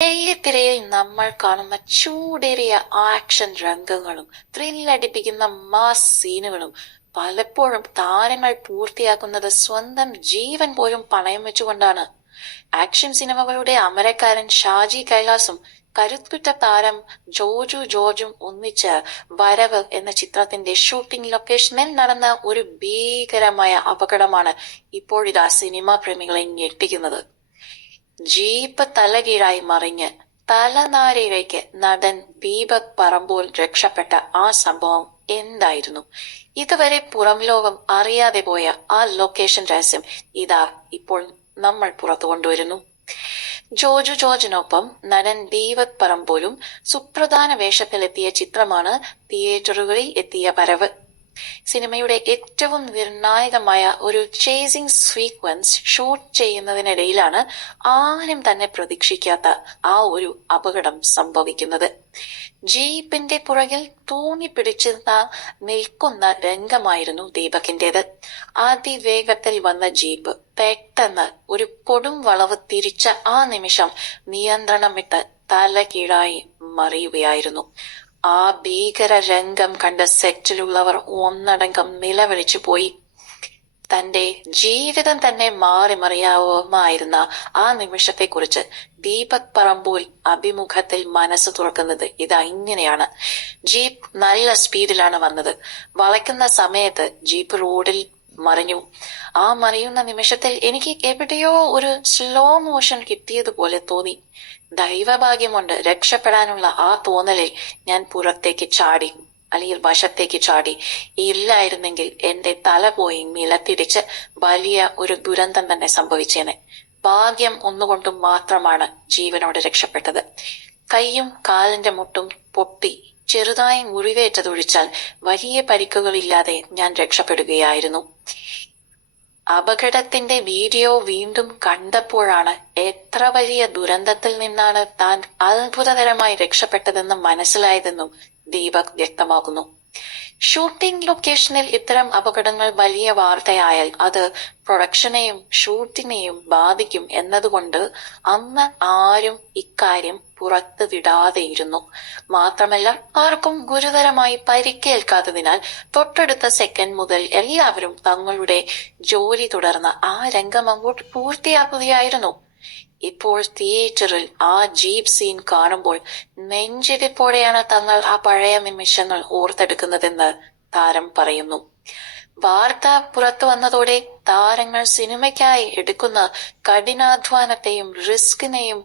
തിരയിൽ നമ്മൾ കാണുന്ന ചൂടേറിയ ആക്ഷൻ രംഗങ്ങളും ത്രില്ലടിപ്പിക്കുന്ന മാസ് സീനുകളും പലപ്പോഴും താരങ്ങൾ പൂർത്തിയാക്കുന്നത് സ്വന്തം ജീവൻ പോലും പണയം വെച്ചുകൊണ്ടാണ്. ആക്ഷൻ സിനിമകളുടെ അമരക്കാരൻ ഷാജി കൈലാസും കരുത്തുറ്റ താരം ജോജു ജോർജും ഒന്നിച്ച് വരവ് എന്ന ചിത്രത്തിന്റെ ഷൂട്ടിംഗ് ലൊക്കേഷനിൽ നടന്ന ഒരു ഭീകരമായ അപകടമാണ് ഇപ്പോഴിതാ സിനിമാ പ്രേമികളെ ഞെട്ടിക്കുന്നത്. ജീപ്പ് തലകീഴായി മറിഞ്ഞ് തലനാരിഴയ്ക്ക് നടൻ ദീപക് പറമ്പോൾ രക്ഷപ്പെട്ട ആ സംഭവം എന്തായിരുന്നു? ഇതുവരെ പുറം ലോകം അറിയാതെ പോയ ആ ലൊക്കേഷൻ രഹസ്യം ഇതാ ഇപ്പോൾ നമ്മൾ പുറത്തു കൊണ്ടുവരുന്നു. ജോജു ജോർജിനൊപ്പം നടൻ ദീപക് പറമ്പോലും സുപ്രധാന വേഷത്തിലെത്തിയ ചിത്രമാണ് തിയേറ്ററുകളിൽ എത്തിയ വരവ്. സിനിമയുടെ ഏറ്റവും നിർണായകമായ ഒരു ചേസിംഗ് സീക്വൻസ് ഷൂട്ട് ചെയ്യുന്നതിനിടയിലാണ് ആരും തന്നെ പ്രതീക്ഷിക്കാത്ത ആ ഒരു അപകടം സംഭവിക്കുന്നത്. ജീപ്പിന്റെ പുറകിൽ തൂങ്ങിപ്പിടിച്ച് നിൽക്കുന്ന രംഗമായിരുന്നു ദീപകിന്റേത്. അതിവേഗത്തിൽ വന്ന ജീപ്പ് പെട്ടെന്ന് ഒരു കൊടും വളവ് തിരിച്ച ആ നിമിഷം നിയന്ത്രണം വിട്ട് തല കീഴായി മറിയുകയായിരുന്നു. ആ ഭീകര രംഗം കണ്ട സെറ്റിലുള്ളവർ ഒന്നടങ്കം നിലവിളിച്ചു പോയി. തന്റെ ജീവിതം തന്നെ മാറിമറിയാവുമായിരുന്ന ആ നിമിഷത്തെക്കുറിച്ച് ദീപക് പറമ്പോൾ അഭിമുഖത്തിൽ മനസ്സ് തുറക്കുന്നത് ഇതാ ഇങ്ങനെയാണ്. ജീപ്പ് നല്ല സ്പീഡിലാണ് വന്നത്. വളയ്ക്കുന്ന സമയത്ത് ജീപ്പ് റോഡിൽ മറിഞ്ഞു. ആ മറിയുന്ന നിമിഷത്തിൽ എനിക്ക് എവിടെയോ ഒരു സ്ലോ മോഷൻ കിട്ടിയതുപോലെ തോന്നി. ദൈവഭാഗ്യമുണ്ട് രക്ഷപ്പെടാനുള്ള ആ തോന്നലിൽ ഞാൻ പുറത്തേക്ക് ചാടി, അല്ലെങ്കിൽ വശത്തേക്ക് ചാടി. ഇല്ലായിരുന്നെങ്കിൽ എന്റെ തല പോയി നിലത്തിടിച്ച് വലിയ ഒരു ദുരന്തം തന്നെ സംഭവിച്ചേനെ. ഭാഗ്യം ഒന്നുകൊണ്ടും മാത്രമാണ് ജീവനോട് രക്ഷപ്പെട്ടത്. കൈയും കാലിന്റെ മുട്ടും പൊട്ടി ചെറുതായി മുറിവേറ്റതൊഴിച്ചാൽ വലിയ പരിക്കുകളില്ലാതെ ഞാൻ രക്ഷപ്പെടുകയായിരുന്നു. അപകടത്തിന്റെ വീഡിയോ വീണ്ടും കണ്ടപ്പോഴാണ് എത്ര വലിയ ദുരന്തത്തിൽ നിന്നാണ് താൻ അത്ഭുതകരമായി രക്ഷപ്പെട്ടതെന്ന് മനസ്സിലായതെന്നും ദീപക് വ്യക്തമാക്കുന്നു. ഷൂട്ടിംഗ് ലൊക്കേഷനിൽ ഇത്തരം അപകടങ്ങൾ വലിയ വാർത്തയായാൽ അത് പ്രൊഡക്ഷനെയും ഷൂട്ടിനെയും ബാധിക്കും എന്നതുകൊണ്ട് അന്ന് ആരും ഇക്കാര്യം പുറത്തു വിടാതെയിരുന്നു. മാത്രമല്ല ആർക്കും ഗുരുതരമായി പരിക്കേൽക്കാത്തതിനാൽ തൊട്ടടുത്ത സെക്കൻഡ് മുതൽ എല്ലാവരും തങ്ങളുടെ ജോലി തുടർന്ന് ആ രംഗം അങ്ങോട്ട് പൂർത്തിയാക്കുകയായിരുന്നു. ഇപ്പോൾ തിയേറ്ററിൽ ആ ജീപ്പ് സീൻ കാണുമ്പോൾ നെഞ്ചിടിപ്പോടെയാണ് തങ്ങൾ ആ പഴയ നിമിഷങ്ങൾ ഓർത്തെടുക്കുന്നതെന്ന് താരം പറയുന്നു. വാർത്ത പുറത്തു വന്നതോടെ താരങ്ങൾ സിനിമയ്ക്കായി എടുക്കുന്ന കഠിനാധ്വാനത്തെയും റിസ്കിനെയും